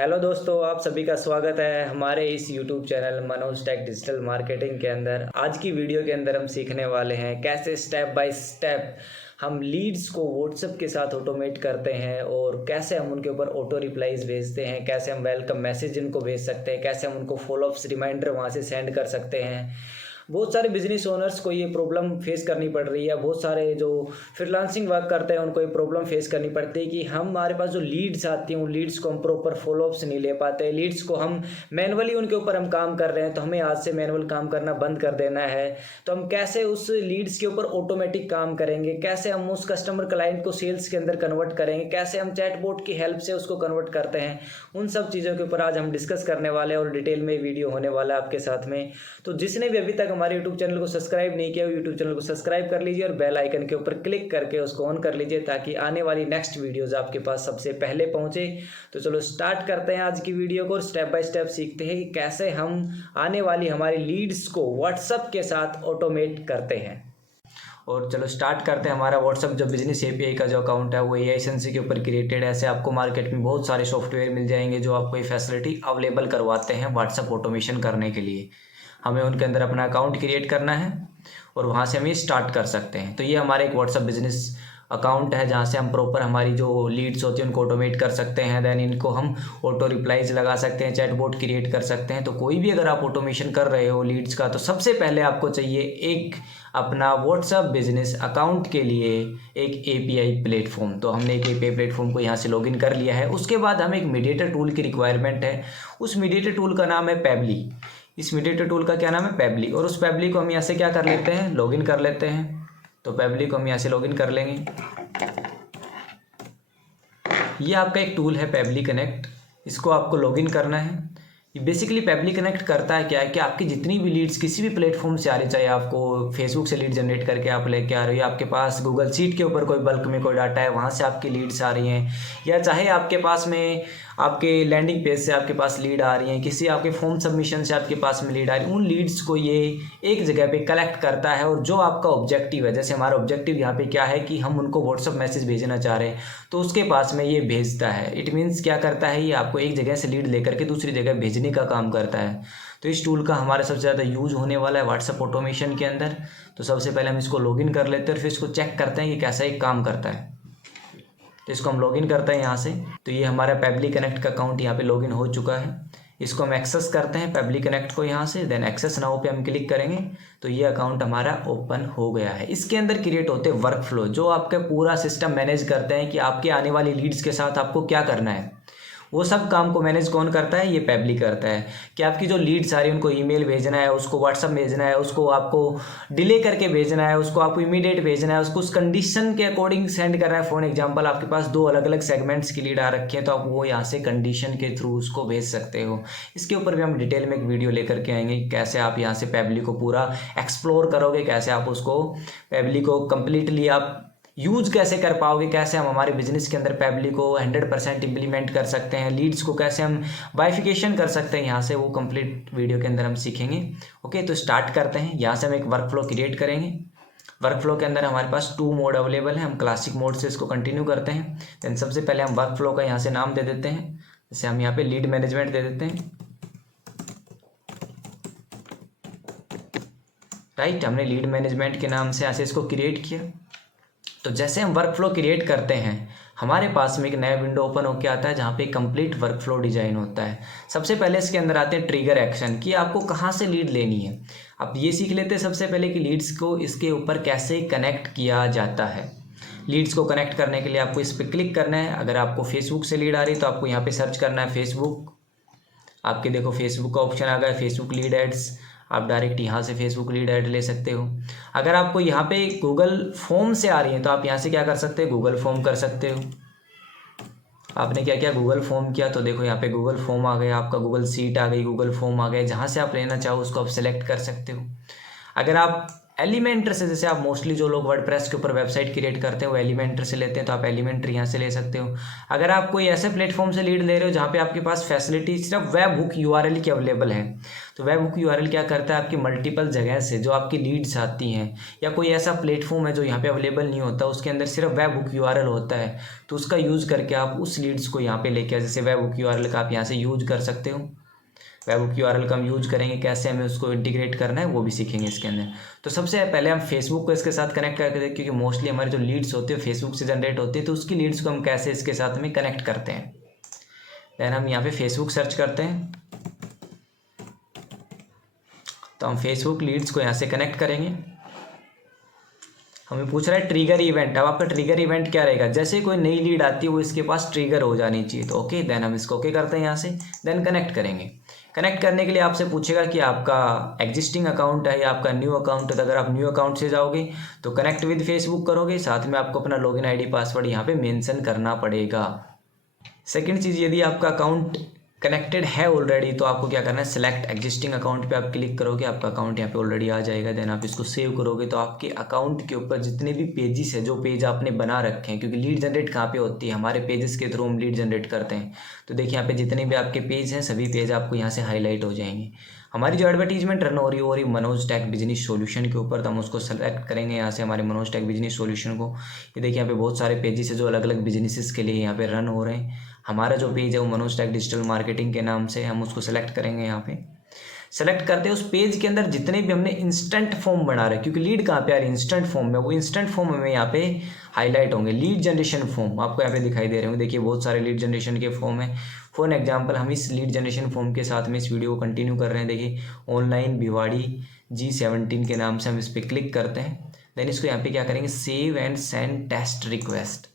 Hello दोस्तों, आप सभी का स्वागत है हमारे इस YouTube channel Manoj tech digital marketing के अंदर। आज की वीडियो के अंदर हम सीखने वाले हैं कैसे स्टेप बाय स्टेप हम लीड्स को व्हाट्सएप के साथ ऑटोमेट करते हैं और कैसे हम उनके ऊपर ऑटो रिप्लाईज भेजते हैं, कैसे हम वेलकम मैसेज उनको भेज सकते हैं, कैसे हम उनको फॉलोअप्स रिमाइंडर वहाँ से सेंड कर सकते हैं। बहुत सारे बिजनेस ओनर्स को ये प्रॉब्लम फेस करनी पड़ रही है। बहुत सारे जो फ्रीलांसिंग वर्क करते हैं उनको ये प्रॉब्लम फेस करनी पड़ती है कि हमारे पास जो लीड्स आती हैं उन लीड्स को हम प्रॉपर फॉलोअप्स नहीं ले पाते। लीड्स को हम मैनुअली उनके ऊपर हम काम कर रहे हैं, तो हमें आज से मैनुअल काम करना बंद कर देना है। तो हम कैसे उस लीड्स के ऊपर ऑटोमेटिक काम करेंगे, कैसे हम उस कस्टमर क्लाइंट को सेल्स के अंदर कन्वर्ट करेंगे, कैसे हम चैटबॉट की हेल्प से उसको कन्वर्ट करते हैं, उन सब चीज़ों के ऊपर आज हम डिस्कस करने वाले हैं और डिटेल में वीडियो होने वाला है आपके साथ में। तो जिसने भी अभी तक हमारे यूट्यूब चैनल को सब्सक्राइब नहीं किया, यूट्यूब चैनल को सब्सक्राइब कर लीजिए और बेल आइकन के ऊपर क्लिक करके उसको ऑन कर लीजिए ताकि आने वाली नेक्स्ट वीडियोस आपके पास सबसे पहले पहुंचे। तो चलो स्टार्ट करते हैं आज की वीडियो को और स्टेप बाय स्टेप सीखते हैं कि कैसे हम आने वाली हमारी लीड्स को व्हाट्सएप के साथ ऑटोमेट करते हैं। और चलो स्टार्ट करते हैं। हमारा व्हाट्सएप जो बिजनेस एपीआई का जो अकाउंट है वो एआई सेंसी के ऊपर क्रिएटेड है। ऐसे आपको मार्केट में बहुत सारे सॉफ्टवेयर मिल जाएंगे जो आपको ये फैसिलिटी अवेलेबल करवाते हैं व्हाट्सएप ऑटोमेशन करने के लिए। हमें उनके अंदर अपना अकाउंट क्रिएट करना है और वहाँ से हम ये स्टार्ट कर सकते हैं। तो ये हमारा एक व्हाट्सएप बिजनेस अकाउंट है जहाँ से हम प्रॉपर हमारी जो लीड्स होती हैं उनको ऑटोमेट कर सकते हैं। देन इनको हम ऑटो रिप्लाईज लगा सकते हैं, चैटबॉट क्रिएट कर सकते हैं। तो कोई भी अगर आप ऑटोमेशन कर रहे हो लीड्स का, तो सबसे पहले आपको चाहिए एक अपना व्हाट्सएप बिजनेस अकाउंट के लिए एक एपीआई प्लेटफॉर्म। तो हमने एक एपीआई प्लेटफॉर्म को यहाँ से लॉगिन कर लिया है। उसके बाद हमें एक मीडिएटर टूल की रिक्वायरमेंट है। उस मीडिएटर टूल का नाम है पेबली। इस मीडिएटर टूल का क्या नाम है? पेबली। और उस पेबली को हम यहाँ से क्या कर लेते हैं? लॉगिन कर लेते हैं। तो पेबली को हम यहाँ से लॉगिन कर लेंगे। ये आपका एक टूल है पेबली कनेक्ट, इसको आपको लॉगिन करना है। ये बेसिकली पेबली कनेक्ट करता है क्या है कि आपकी जितनी भी लीड्स किसी भी प्लेटफॉर्म से आ रही, चाहे आपको फेसबुक से लीड जनरेट करके आप लेके आ रहे हो, या आपके पास गूगल शीट के ऊपर कोई बल्क में कोई डाटा है वहाँ से आपकी लीड्स आ रही हैं, या चाहे आपके पास में आपके लैंडिंग पेज से आपके पास लीड आ रही हैं, किसी आपके फॉर्म सबमिशन से आपके पास में लीड आ रही है, उन लीड्स को ये एक जगह पे कलेक्ट करता है। और जो आपका ऑब्जेक्टिव है, जैसे हमारा ऑब्जेक्टिव यहाँ पे क्या है कि हम उनको व्हाट्सअप मैसेज भेजना चाह रहे हैं, तो उसके पास में ये भेजता है। इट मीन्स क्या करता है, ये आपको एक जगह से लीड लेकर के दूसरी जगह भेजने का काम करता है। तो इस टूल का हमारा सबसे ज़्यादा यूज होने वाला है व्हाट्सएप ऑटोमेशन के अंदर। तो सबसे पहले हम इसको लॉगिन कर लेते हैं और फिर इसको चेक करते हैं कि कैसा एक काम करता है। तो इसको हम लॉगिन करते हैं यहाँ से। तो ये हमारा पेबली कनेक्ट का अकाउंट यहाँ पे लॉगिन हो चुका है। इसको हम एक्सेस करते हैं पेबली कनेक्ट को यहाँ से। देन एक्सेस नाउ पे हम क्लिक करेंगे तो ये अकाउंट हमारा ओपन हो गया है। इसके अंदर क्रिएट होते हैं वर्क फ्लो, जो आपका पूरा सिस्टम मैनेज करते हैं कि आपके आने वाली लीड्स के साथ आपको क्या करना है। वो सब काम को मैनेज कौन करता है? ये पेबली करता है। कि आपकी जो लीड्स आ रही है उनको ईमेल भेजना है, उसको व्हाट्सअप भेजना है, उसको आपको डिले करके भेजना है, उसको आपको इमीडिएट भेजना है, उसको उस कंडीशन के अकॉर्डिंग सेंड करना है। फॉर एग्जांपल आपके पास 2 अलग अलग सेगमेंट्स की लीड आ रखी है, तो आप वो यहाँ से कंडीशन के थ्रू उसको भेज सकते हो। इसके ऊपर भी हम डिटेल में एक वीडियो लेकर के आएंगे कैसे आप यहाँ से पेबली को पूरा एक्सप्लोर करोगे, कैसे आप उसको पेबली को कम्प्लीटली आप यूज कैसे कर पाओगे, कैसे हम हमारे बिजनेस के अंदर पेबली को 100% इम्प्लीमेंट कर सकते हैं, लीड्स को कैसे हम बाइफिकेशन कर सकते हैं यहाँ से, वो कंप्लीट वीडियो के अंदर हम सीखेंगे। ओके, तो स्टार्ट करते हैं। यहाँ से हम एक वर्क फ्लो क्रिएट करेंगे। वर्क फ्लो के अंदर हमारे पास 2 मोड अवेलेबल है। हम क्लासिक मोड से इसको कंटिन्यू करते हैं। देन सबसे पहले हम वर्क फ्लो का यहाँ से नाम दे देते हैं। जैसे हम यहाँ पे लीड मैनेजमेंट दे देते हैं। राइट, हमने लीड मैनेजमेंट के नाम से ऐसे इसको क्रिएट किया। तो जैसे हम वर्क फ्लो क्रिएट करते हैं, हमारे पास में एक नया विंडो ओपन होकर आता है जहाँ पे कंप्लीट वर्क फ्लो डिजाइन होता है। सबसे पहले इसके अंदर आते हैं ट्रिगर एक्शन, कि आपको कहाँ से लीड लेनी है। अब ये सीख लेते हैं सबसे पहले कि लीड्स को इसके ऊपर कैसे कनेक्ट किया जाता है। लीड्स को कनेक्ट करने के लिए आपको इस पर क्लिक करना है। अगर आपको फेसबुक से लीड आ रही है तो आपको यहाँ पे सर्च करना है फेसबुक। आपके देखो फेसबुक का ऑप्शन आ गया, फेसबुक लीड एड्स। आप डायरेक्ट यहाँ से फेसबुक लीड ऐड ले सकते हो। अगर आपको यहाँ पे गूगल फॉर्म से आ रही है तो आप यहाँ से क्या कर सकते हो? गूगल फॉर्म कर सकते हो। आपने क्या किया? गूगल फॉर्म किया तो देखो यहाँ पे गूगल फॉर्म आ गया, आपका गूगल सीट आ गई, गूगल फॉर्म आ गया। जहाँ से आप लेना चाहो उसको आप सेलेक्ट कर सकते हो। अगर आप एलिमेंटर से, जैसे आप मोस्टली जो लोग वर्डप्रेस के ऊपर वेबसाइट क्रिएट करते हैं वो एलिमेंटर से लेते हैं, तो आप एलिमेंटर यहाँ से ले सकते हो। अगर आप कोई ऐसे प्लेटफॉर्म से लीड ले रहे हो जहाँ पे आपके पास फैसिलिटी सिर्फ वेब हुक यूआरएल की अवेलेबल है, तो वेब हुक यूआरएल क्या करता है, आपकी मल्टीपल जगह से जो आपकी लीड्स आती हैं, या कोई ऐसा प्लेटफॉर्म है जो यहाँ पे अवेलेबल नहीं होता, उसके अंदर सिर्फ वेब हुक यूआरएल होता है, तो उसका यूज़ करके आप उस लीड्स को यहाँ पे लेके, जैसे वेब हुक यूआरएल का आप यहाँ से यूज कर सकते हो। वेब हुक यूआरएल का हम यूज करेंगे, कैसे हमें उसको इंटीग्रेट करना है वो भी सीखेंगे इसके अंदर। तो सबसे पहले हम फेसबुक को इसके साथ कनेक्ट करके देखें, क्योंकि मोस्टली हमारे जो लीड्स होती है फेसबुक से जनरेट होती है, तो उसकी लीड्स को हम कैसे इसके साथ में कनेक्ट करते हैं। देन हम यहाँ पे फेसबुक सर्च करते हैं, तो हम फेसबुक लीड्स को यहाँ से कनेक्ट करेंगे। हमें पूछ रहा है ट्रिगर इवेंट। अब आपका ट्रिगर इवेंट क्या रहेगा, जैसे कोई नई लीड आती है वो इसके पास ट्रिगर हो जानी चाहिए, तो ओके। देन हम इसको ओके करते हैं यहाँ से, देन कनेक्ट करेंगे। कनेक्ट करने के लिए आपसे पूछेगा कि आपका एग्जिस्टिंग अकाउंट है या आपका न्यू अकाउंट है, तो अगर आप न्यू अकाउंट से जाओगे तो कनेक्ट विद फेसबुक करोगे, साथ में आपको अपना लॉगिन आईडी पासवर्ड यहाँ पे मेंशन करना पड़ेगा। सेकंड चीज़, यदि आपका अकाउंट कनेक्टेड है ऑलरेडी तो आपको क्या करना है, सिलेक्ट एग्जिस्टिंग अकाउंट पे आप क्लिक करोगे, आपका अकाउंट यहाँ पे ऑलरेडी आ जाएगा। देन आप इसको सेव करोगे, तो आपके अकाउंट के ऊपर जितने भी पेजेस है, जो पेज आपने बना रखे हैं, क्योंकि लीड जनरेट कहाँ पे होती है, हमारे पेजेस के थ्रू हम लीड जनरेट करते हैं, तो देखिए यहाँ पे जितने भी आपके पेज हैं सभी पेज आपको यहाँ से हाईलाइट हो जाएंगे। हमारी जो एडवर्टीजमेंट रन हो रही मनोज टेक बिजनेस सॉल्यूशन के ऊपर, तो हम उसको सेलेक्ट करेंगे यहाँ से, हमारे मनोज टेक बिजनेस सॉल्यूशन को। ये देखिए यहाँ पे बहुत सारे पेजेस है जो अलग अलग बिजनेसेस के लिए यहाँ पे रन हो रहे हैं। हमारा जो पेज है वो मनोज टेक डिजिटल मार्केटिंग के नाम से, हम उसको सेलेक्ट करेंगे। यहाँ पे सेलेक्ट करते हैं, उस पेज के अंदर जितने भी हमने इंस्टेंट फॉर्म बना रहे हैं, क्योंकि लीड कहाँ पे आ रही है, इंस्टेंट फॉर्म में, वो इंस्टेंट फॉर्म में यहाँ पे हाईलाइट होंगे। लीड जनरेशन फॉर्म आपको यहाँ पे दिखाई दे रहे होंगे, देखिए बहुत सारे लीड जनरेशन के फॉर्म है। फॉर एग्जाम्पल हम इस लीड जनरेशन फॉर्म के साथ में इस वीडियो को कंटिन्यू कर रहे हैं। देखिए ऑनलाइन भिवाड़ी G17 के नाम से हम इस पर क्लिक करते हैं। देन इसको यहाँ पे क्या करेंगे, save and send test request,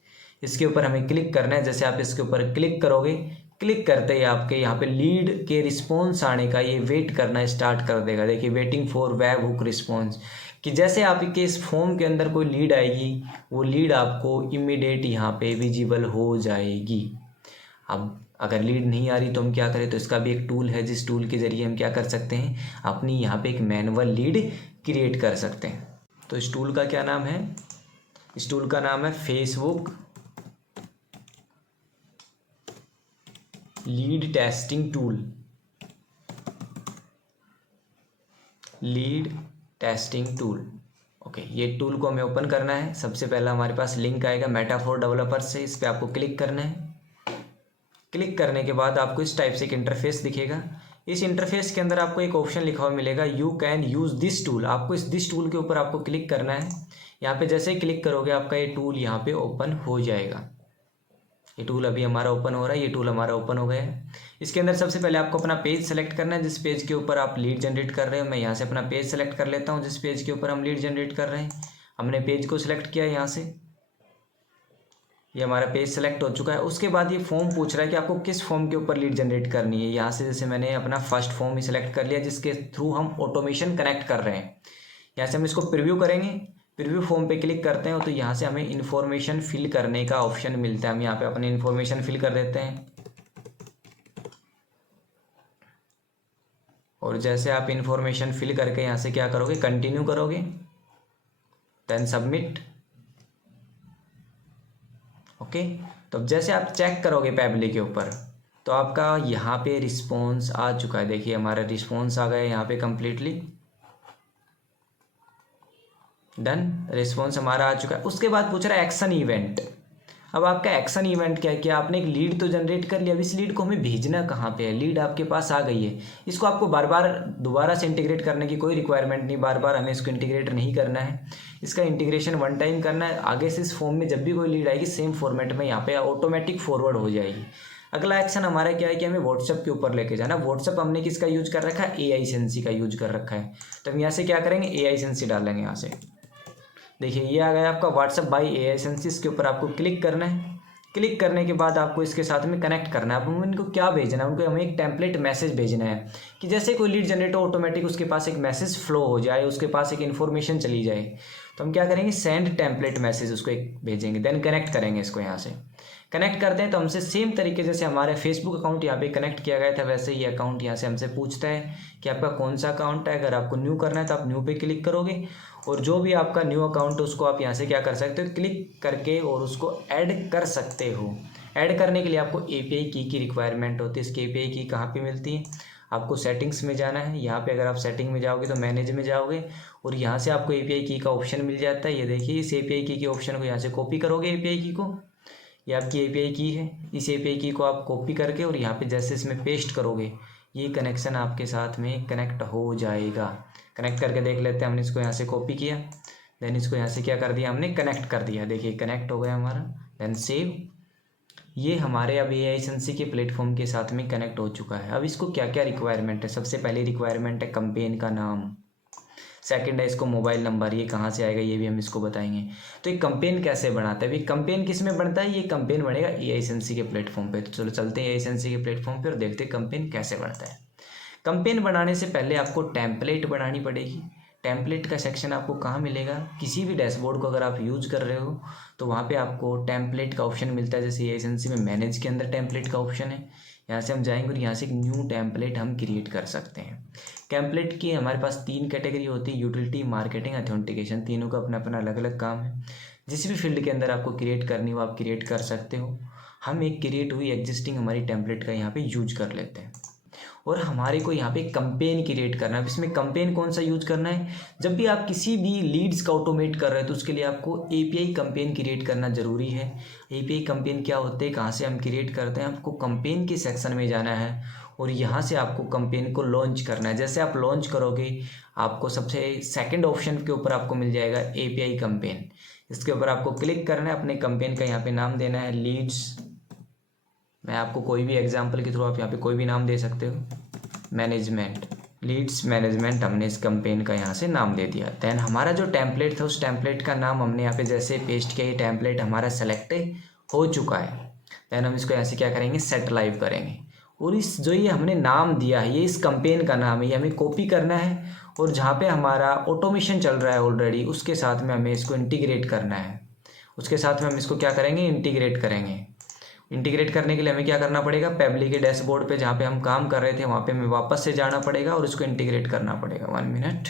इसके ऊपर हमें क्लिक करना है। जैसे आप इसके ऊपर क्लिक करोगे, क्लिक करते ही आपके यहाँ पे लीड के रिस्पॉन्स आने का ये वेट करना स्टार्ट कर देगा। देखिए waiting for web hook response, कि जैसे आपके इस फॉर्म के अंदर कोई लीड आएगी वो लीड आपको इमीडिएट यहाँ पे विजिबल हो जाएगी। अब अगर लीड नहीं आ रही तो हम क्या करें, तो इसका भी एक टूल है, जिस टूल के ज़रिए हम क्या कर सकते हैं, अपनी यहाँ पे एक मैनुअल लीड क्रिएट कर सकते हैं। तो इस टूल का क्या नाम है, इस टूल का नाम है Facebook lead testing tool. Lead testing tool, okay. ये टूल को हमें ओपन करना है। सबसे पहला हमारे पास लिंक आएगा मेटा फॉर डेवलपर्स से, इस पर आपको क्लिक करना है। क्लिक करने के बाद आपको इस टाइप से एक इंटरफेस दिखेगा। इस इंटरफेस के अंदर आपको एक ऑप्शन लिखा हुआ मिलेगा, you can use this tool. आपको इस दिस टूल के ऊपर आपको क्लिक करना है। यहाँ पे जैसे ही क्लिक करोगे आपका ये टूल यहाँ पे ओपन हो जाएगा। ये टूल अभी हमारा ओपन हो रहा है, ये टूल हमारा ओपन हो गया है। इसके अंदर सबसे पहले आपको अपना पेज सेलेक्ट करना है, जिस पेज के ऊपर आप लीड जनरेट कर रहे हो। मैं यहाँ से अपना पेज सेलेक्ट कर लेता हूँ, जिस पेज के ऊपर हम लीड जनरेट कर रहे हैं। हमने पेज को सिलेक्ट किया यहाँ से, ये हमारा पेज सेलेक्ट हो चुका है। उसके बाद ये फॉर्म पूछ रहा है कि आपको किस फॉर्म के ऊपर लीड जनरेट करनी है। यहाँ से जैसे मैंने अपना फर्स्ट फॉर्म ही सिलेक्ट कर लिया, जिसके थ्रू हम ऑटोमेशन कनेक्ट कर रहे हैं। यहाँ से हम इसको प्रीव्यू करेंगे। प्रीव्यू फॉर्म पे क्लिक करते हैं तो यहाँ से हमें इन्फॉर्मेशन फिल करने का ऑप्शन मिलता है। हम यहाँ पे अपनी इन्फॉर्मेशन फिल कर देते हैं, और जैसे आप इन्फॉर्मेशन फिल करके यहाँ से क्या करोगे, कंटिन्यू करोगे, देन सबमिट, ओके। तो अब जैसे आप चेक करोगे पैबली के ऊपर, तो आपका यहाँ पे रिस्पॉन्स आ चुका है। देखिए हमारा रिस्पॉन्स आ गया यहाँ पे कम्प्लीटली डन, रिस्पॉन्स हमारा आ चुका है। उसके बाद पूछ रहा है एक्शन इवेंट। अब आपका एक्शन इवेंट क्या है कि आपने एक लीड तो जनरेट कर लिया, अब इस लीड को हमें भेजना कहाँ पे है। लीड आपके पास आ गई है, इसको आपको बार बार दोबारा से इंटीग्रेट करने की कोई रिक्वायरमेंट नहीं, बार बार हमें इसको इंटीग्रेट नहीं करना है। इसका इंटीग्रेशन वन टाइम करना है। आगे से इस फॉर्म में जब भी कोई लीड आएगी सेम फॉर्मेट में यहाँ पे ऑटोमेटिक फॉरवर्ड हो जाएगी। अगला एक्शन हमारा क्या है कि हमें व्हाट्सएप के ऊपर लेके जाना। व्हाट्सएप हमने किसका यूज कर रखा है, AI सेंसी का यूज कर रखा है। तो हम यहाँ से क्या करेंगे, AI सेंसी डालेंगे यहाँ से। देखिए ये आ गया आपका व्हाट्सएप बाय AI सेंसी, इसके ऊपर आपको क्लिक करना है। क्लिक करने के बाद आपको इसके साथ में कनेक्ट करना है। अब उनको क्या भेजना है, उनको हमें एक टेम्पलेट मैसेज भेजना है कि जैसे कोई लीड जनरेट हो ऑटोमेटिक उसके पास एक मैसेज फ्लो हो जाए, उसके पास एक इन्फॉर्मेशन चली जाए। तो हम क्या करेंगे, सेंड टेम्पलेट मैसेज उसको एक भेजेंगे, देन कनेक्ट करेंगे इसको। यहाँ से कनेक्ट करते हैं तो हमसे सेम तरीके जैसे हमारे फेसबुक अकाउंट यहाँ पे कनेक्ट किया गया था वैसे ही अकाउंट यहाँ से हमसे पूछता है कि आपका कौन सा अकाउंट है। अगर आपको न्यू करना है तो आप न्यू पे क्लिक करोगे, और जो भी आपका न्यू अकाउंट उसको आप यहाँ से क्या कर सकते हो, क्लिक करके और उसको ऐड कर सकते हो। ऐड करने के लिए आपको एपीआई की रिक्वायरमेंट होती है। इसकी एपीआई की कहाँ पे मिलती है, आपको सेटिंग्स में जाना है। यहाँ पे अगर आप सेटिंग में जाओगे तो मैनेज में जाओगे और यहाँ से आपको एपीआई की का ऑप्शन मिल जाता है। ये देखिए, इस एपीआई की के ऑप्शन को यहाँ से कॉपी करोगे एपीआई की को, ये आपकी एपीआई की है। इस एपीआई की को आप कॉपी करके और यहाँ पे जैसे इसमें पेस्ट करोगे, ये कनेक्शन आपके साथ में कनेक्ट हो जाएगा। कनेक्ट करके देख लेते हैं। हमने इसको यहाँ से कॉपी किया, देन इसको यहाँ से क्या कर दिया, हमने कनेक्ट कर दिया। देखिए कनेक्ट हो गया हमारा, देन सेव। ये हमारे अब एआई एजेंसी के प्लेटफॉर्म के साथ में कनेक्ट हो चुका है। अब इसको क्या क्या रिक्वायरमेंट है, सबसे पहली रिक्वायरमेंट है कंपेन का नाम, सेकंड है इसको मोबाइल नंबर, ये कहाँ से आएगा ये भी हम इसको बताएंगे। तो ये कंपेन कैसे बनाता है, भाई कंपेन किस में बनता है, ये कंपेन बनेगा एआई एजेंसी के प्लेटफॉर्म पे। तो चलो चलते हैं एआई एजेंसी के प्लेटफॉर्म पे और देखते हैं कंपेन कैसे बनता है। कंपेन बनाने से पहले आपको टेम्पलेट बनानी पड़ेगी। टेम्पलेट का सेक्शन आपको कहाँ मिलेगा, किसी भी डैशबोर्ड को अगर आप यूज कर रहे हो तो वहाँ पे आपको टेम्पलेट का ऑप्शन मिलता है। जैसे ये एजेंसी में मैनेज के अंदर टेम्पलेट का ऑप्शन है, यहाँ से हम जाएंगे और यहाँ से एक न्यू टेम्पलेट हम क्रिएट कर सकते हैं। टेम्पलेट की हमारे पास 3 कैटेगरी होती है, यूटिलिटी, मार्केटिंग, ऑथेंटिकेशन। तीनों का अपना अपना अलग अलग काम है। जिस भी फील्ड के अंदर आपको क्रिएट करनी हो आप क्रिएट कर सकते हो। हम एक क्रिएट हुई एग्जिस्टिंग हमारी टेम्पलेट का यहाँ पे यूज कर लेते हैं और हमारे को यहाँ पे कंपेन क्रिएट करना है। इसमें कंपेन कौन सा यूज करना है, जब भी आप किसी भी लीड्स का ऑटोमेट कर रहे हैं तो उसके लिए आपको एपीआई कंपेन क्रिएट करना जरूरी है। एपीआई कंपेन क्या होते हैं, कहाँ से हम क्रिएट करते हैं, आपको कंपेन के सेक्शन में जाना है और यहाँ से आपको कंपेन को लॉन्च करना है। जैसे आप लॉन्च करोगे आपको सबसे सेकेंड ऑप्शन के ऊपर आपको मिल जाएगा एपीआई कंपेन। इसके ऊपर आपको क्लिक करना है, अपने कंपेन का यहाँ पे नाम देना है लीड्स। मैं आपको कोई भी एग्जांपल के थ्रू आप यहाँ पे कोई भी नाम दे सकते हो, मैनेजमेंट, लीड्स मैनेजमेंट। हमने इस कंपेन का यहाँ से नाम दे दिया। देन हमारा जो टेम्पलेट था उस टेम्पलेट का नाम हमने यहाँ पे जैसे पेस्ट किया, ये टेम्पलेट हमारा सेलेक्ट हो चुका है। देन हम इसको यहाँ से क्या करेंगे, सेट लाइव करेंगे और इस जो ये हमने नाम दिया है ये इस कंपेन का नाम है, ये हमें कॉपी करना है और जहाँ पे हमारा ऑटोमेशन चल रहा है ऑलरेडी उसके साथ में हमें इसको इंटीग्रेट करना है। उसके साथ में हम इसको क्या करेंगे, इंटीग्रेट करेंगे। इंटीग्रेट करने के लिए हमें क्या करना पड़ेगा, पेबली के डैशबोर्ड पे जहाँ पे हम काम कर रहे थे वहाँ पे हमें वापस से जाना पड़ेगा और इसको इंटीग्रेट करना पड़ेगा। 1 मिनट,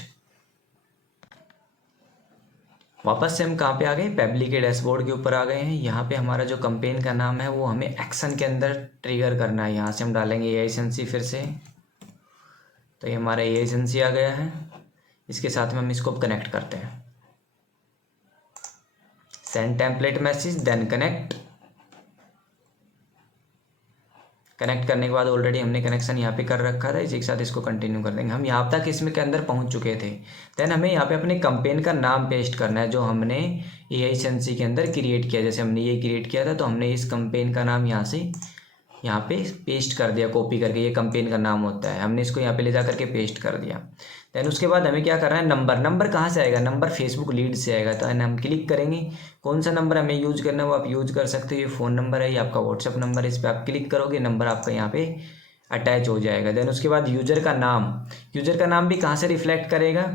वापस से हम कहाँ पे आ गए, पेबली के डैशबोर्ड के ऊपर आ गए हैं। यहाँ पे हमारा जो कंपेन का नाम है वो हमें एक्शन के अंदर ट्रिगर करना है। यहाँ से हम डालेंगे एआई एजेंसी फिर से, तो ये हमारा एआई एजेंसी आ गया है। इसके साथ में हम इसको कनेक्ट करते हैं, send template message, then connect. Connect करने के बाद ऑलरेडी हमने कनेक्शन यहाँ पे कर रखा था, इसी के साथ इसको कंटिन्यू कर देंगे। हम यहाँ तक इसमें के अंदर पहुँच चुके थे। देन हमें यहाँ पे अपने कंपेन का नाम पेस्ट करना है जो हमने एआई एजेंसी के अंदर क्रिएट किया। जैसे हमने ये क्रिएट किया था तो हमने इस कंपेन का नाम यहाँ से यहाँ पे पेस्ट कर दिया, कॉपी करके। ये कंपेन का नाम होता है, हमने इसको यहाँ पे ले जा करके पेस्ट कर दिया। देन उसके बाद हमें क्या करना है, नंबर कहाँ से आएगा, नंबर फेसबुक लीड से आएगा। तो हम क्लिक करेंगे, कौन सा नंबर हमें यूज करना है वो आप यूज कर सकते हो। ये फ़ोन नंबर है, ये आपका व्हाट्सअप नंबर है, इस पर आप क्लिक करोगे नंबर आपका यहाँ पे अटैच हो जाएगा। देन उसके बाद यूजर का नाम भी कहाँ से रिफ्लेक्ट करेगा,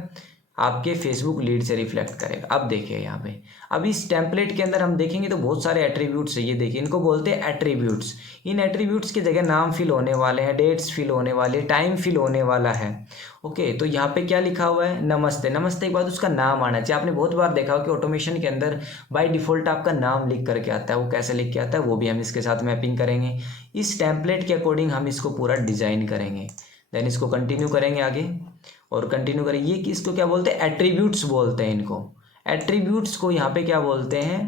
आपके फेसबुक लीड से रिफ्लेक्ट करेगा। अब देखिए यहाँ पे, अब इस टेम्पलेट के अंदर हम देखेंगे तो बहुत सारे एट्रीब्यूट्स है। ये देखिए, इनको बोलते हैं एट्रीब्यूट्स। इन एट्रीब्यूट्स की जगह नाम फिल होने वाले हैं, डेट्स फिल होने वाले, टाइम फिल होने वाला है। ओके, तो यहाँ पे क्या लिखा हुआ है, नमस्ते। नमस्ते के बाद उसका नाम आना चाहिए। आपने बहुत बार देखा हो कि ऑटोमेशन के अंदर बाय डिफ़ॉल्ट आपका नाम लिख करके आता है। वो कैसे लिख के आता है वो भी हम इसके साथ मैपिंग करेंगे। इस टेम्पलेट के अकॉर्डिंग हम इसको पूरा डिज़ाइन करेंगे। देन इसको कंटिन्यू करेंगे आगे और कंटिन्यू करें। ये किसको क्या बोलते हैं, एट्रीब्यूट्स बोलते हैं इनको। एट्रीब्यूट्स को यहाँ पे क्या बोलते हैं,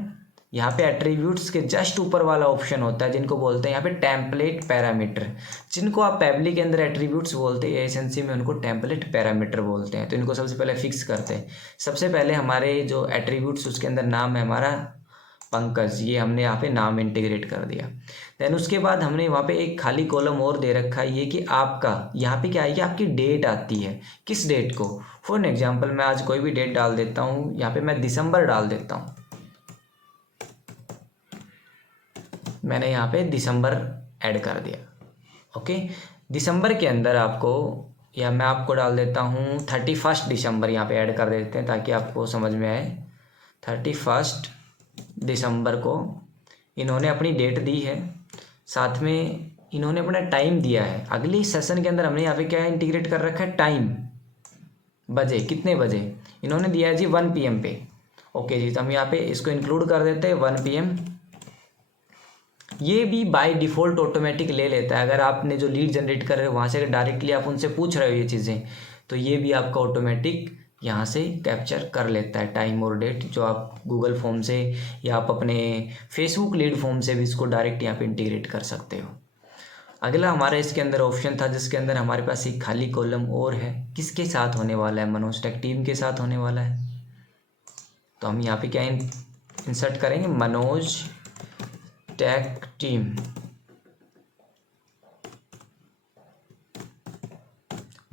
यहाँ पे एट्रीब्यूट्स के जस्ट ऊपर वाला ऑप्शन होता है जिनको बोलते हैं यहाँ पे टेम्पलेट पैरामीटर। जिनको आप पैबली के अंदर एट्रीब्यूट्स बोलते हैं, एसेंसी में उनको टेम्पलेट पैरामीटर बोलते हैं। तो इनको सबसे पहले फिक्स करते हैं। सबसे पहले हमारे जो एट्रीब्यूट्स उसके अंदर नाम है हमारा पंकज, ये हमने यहाँ पे नाम इंटीग्रेट कर दिया। देन उसके बाद हमने वहाँ पे एक खाली कॉलम और दे रखा है, ये कि आपका यहाँ पे क्या आएगी, आपकी डेट आती है। किस डेट को, फॉर एग्जांपल मैं आज कोई भी डेट डाल देता हूँ, यहाँ पे मैं दिसंबर डाल देता हूँ। मैंने यहाँ पे दिसंबर ऐड कर दिया। ओके, दिसंबर के अंदर आपको, या मैं आपको डाल देता हूँ 31 दिसंबर, यहाँ पे ऐड कर देते हैं ताकि आपको समझ में आए। 31 दिसंबर को इन्होंने अपनी डेट दी है, साथ में इन्होंने अपना टाइम दिया है। अगले सेशन के अंदर हमने यहाँ पे क्या इंटीग्रेट कर रखा है, टाइम। बजे, कितने बजे इन्होंने दिया है जी 1 PM पे। ओके जी, तो हम यहाँ पे इसको इंक्लूड कर देते हैं 1 PM। ये भी बाय डिफ़ॉल्ट ऑटोमेटिक ले लेता है। अगर आपने जो लीड जनरेट कर रहे हो वहाँ से अगर डायरेक्टली आप उनसे पूछ रहे हो ये चीज़ें, तो ये भी आपका ऑटोमेटिक यहाँ से कैप्चर कर लेता है टाइम और डेट, जो आप गूगल फॉर्म से या आप अपने फेसबुक लीड फॉर्म से भी इसको डायरेक्ट यहाँ पे इंटीग्रेट कर सकते हो। अगला हमारा इसके अंदर ऑप्शन था जिसके अंदर हमारे पास एक खाली कॉलम और है, किसके साथ होने वाला है, मनोज टेक टीम के साथ होने वाला है। तो हम यहाँ पे क्या इंसर्ट करेंगे, Manoj tech team.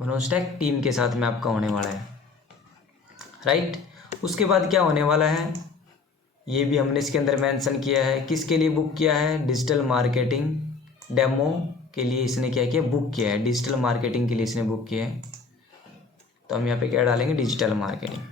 Manoj tech team के साथ में आपका होने वाला है, राइट। उसके बाद क्या होने वाला है, ये भी हमने इसके अंदर मेंशन किया है, किसके लिए बुक किया है, डिजिटल मार्केटिंग डेमो के लिए इसने क्या किया, बुक किया है, डिजिटल मार्केटिंग के लिए इसने बुक किया है। तो हम यहाँ पे क्या डालेंगे, डिजिटल मार्केटिंग।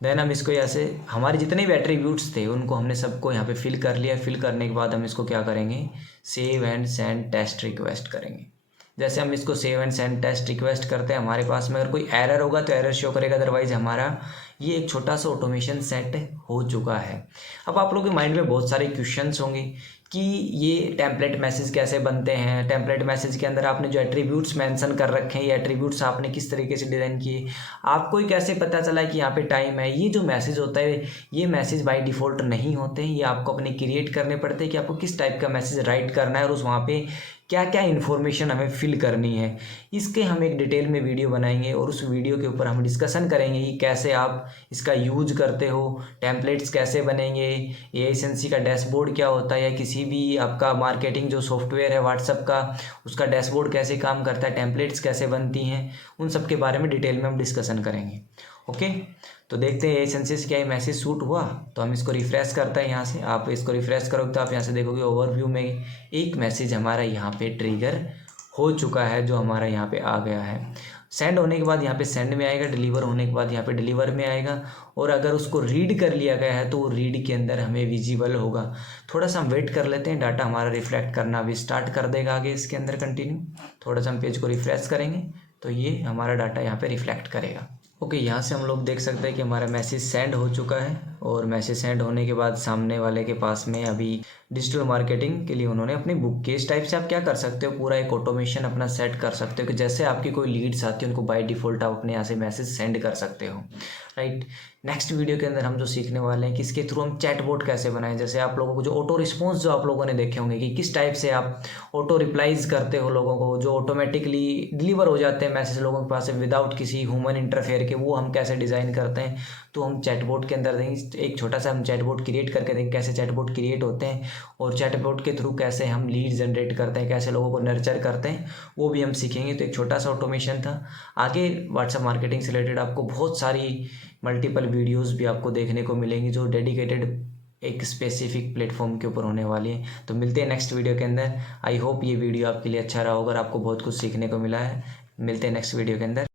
देन हम इसको यहाँ से हमारे जितने भी एट्रीब्यूट्स थे उनको हमने सबको यहाँ पे फिल कर लिया। फिल करने के बाद हम इसको क्या करेंगे, save and send test request करेंगे। जैसे हम इसको save and send test request करते हैं, हमारे पास में अगर कोई एरर होगा तो एरर शो करेगा, अदरवाइज हमारा ये एक छोटा सा ऑटोमेशन सेट हो चुका है। अब आप लोगों के माइंड में बहुत सारे क्वेश्चंस होंगे कि ये टेम्पलेट मैसेज कैसे बनते हैं, टेम्पलेट मैसेज के अंदर आपने जो एट्रीब्यूट्स मेंशन कर रखे हैं, ये एट्रीब्यूट्स आपने किस तरीके से डिज़ाइन किए, आपको ही कैसे पता चला कि यहाँ पे टाइम है। ये जो मैसेज होता है ये मैसेज बाय डिफ़ॉल्ट नहीं होते हैं, ये आपको अपने क्रिएट करने पड़ते हैं कि आपको किस टाइप का मैसेज राइट करना है और उस वहाँ पे क्या क्या इन्फॉर्मेशन हमें फिल करनी है। इसके हम एक डिटेल में वीडियो बनाएंगे और उस वीडियो के ऊपर हम डिस्कशन करेंगे कि कैसे आप इसका यूज करते हो, टेम्पलेट्स कैसे बनेंगे, ए एसेंसी का डैशबोर्ड क्या होता है, या किसी भी आपका मार्केटिंग जो सॉफ्टवेयर है व्हाट्सएप का उसका डैशबोर्ड कैसे काम करता है, टेम्पलेट्स कैसे बनती हैं, उन सब के बारे में डिटेल में हम डिस्कशन करेंगे। ओके, तो देखते हैं एसेंसी से क्या ये मैसेज शूट हुआ। तो हम इसको रिफ्रेश करते हैं, यहाँ से आप इसको रिफ्रेश करोगे तो आप यहाँ से देखोगे ओवरव्यू में एक मैसेज हमारा यहाँ पे ट्रिगर हो चुका है, जो हमारा यहाँ पे आ गया है। सेंड होने के बाद यहाँ पे सेंड में आएगा, डिलीवर होने के बाद यहाँ पे डिलीवर में आएगा, और अगर उसको रीड कर लिया गया है तो वो रीड के अंदर हमें विजिबल होगा। थोड़ा सा हम वेट कर लेते हैं, डाटा हमारा रिफ्लेक्ट करना अभी स्टार्ट कर देगा आगे इसके अंदर कंटिन्यू। थोड़ा सा हम पेज को रिफ्रेश करेंगे तो ये हमारा डाटा यहाँ पे रिफ्लेक्ट करेगा। ओके, यहाँ से हम लोग देख सकते हैं कि हमारा मैसेज सेंड हो चुका है, और मैसेज सेंड होने के बाद सामने वाले के पास में अभी डिजिटल मार्केटिंग के लिए उन्होंने अपनी बुक के इस टाइप से आप क्या कर सकते हो, पूरा एक ऑटोमेशन अपना सेट कर सकते हो कि जैसे आपकी कोई लीड्स आती है उनको बाय डिफ़ॉल्ट आप अपने यहाँ से मैसेज सेंड कर सकते हो, राइट। नेक्स्ट वीडियो के अंदर हम जो सीखने वाले हैं कि इसके थ्रू हम चैटबॉट कैसे बनाएं। जैसे आप लोगों को जो ऑटो रिस्पॉन्स जो आप लोगों ने देखे होंगे कि किस टाइप से आप ऑटो रिप्लाईज करते हो लोगों को, जो ऑटोमेटिकली डिलीवर हो जाते हैं मैसेज लोगों के पास विदाउट किसी ह्यूमन इंटरफेयर के, वो हम कैसे डिज़ाइन करते हैं। तो हम चैटबॉट के अंदर देंगे, एक छोटा सा हम चैटबॉट क्रिएट करके देंगे कैसे चैटबॉट क्रिएट होते हैं, और चैटबॉट के थ्रू कैसे हम लीड जनरेट करते हैं, कैसे लोगों को नर्चर करते हैं, वो भी हम सीखेंगे। तो एक छोटा सा ऑटोमेशन था। आगे व्हाट्सएप मार्केटिंग से रिलेटेड आपको बहुत सारी मल्टीपल वीडियोस भी आपको देखने को मिलेंगी जो डेडिकेटेड एक स्पेसिफिक प्लेटफॉर्म के ऊपर होने वाली है। तो मिलते हैं नेक्स्ट वीडियो के अंदर। आई होप ये वीडियो आपके लिए अच्छा रहा होगा और आपको बहुत कुछ सीखने को मिला है। मिलते हैं नेक्स्ट वीडियो के अंदर।